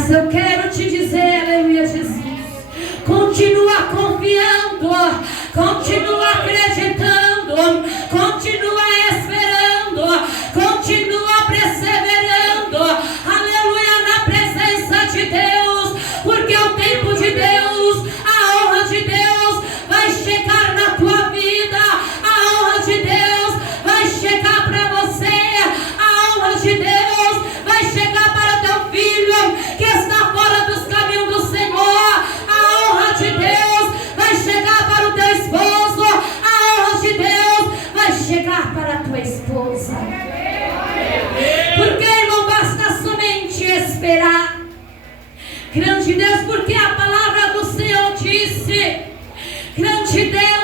Mas eu quero te dizer, aleluia, Jesus, continua confiando, continua acreditando, continua esperando, continua perseverando, aleluia, na presença de Deus, porque o tempo de Deus, a honra de Deus vai chegar na tua vida, a honra de Deus vai chegar para você, a honra de Deus vai chegar para o teu filho que está fora dos caminhos do Senhor, a honra de Deus vai chegar para o teu esposo, a honra de Deus vai chegar para a tua esposa. Porque não basta somente esperar. Grande Deus, porque a palavra do Senhor disse: grande Deus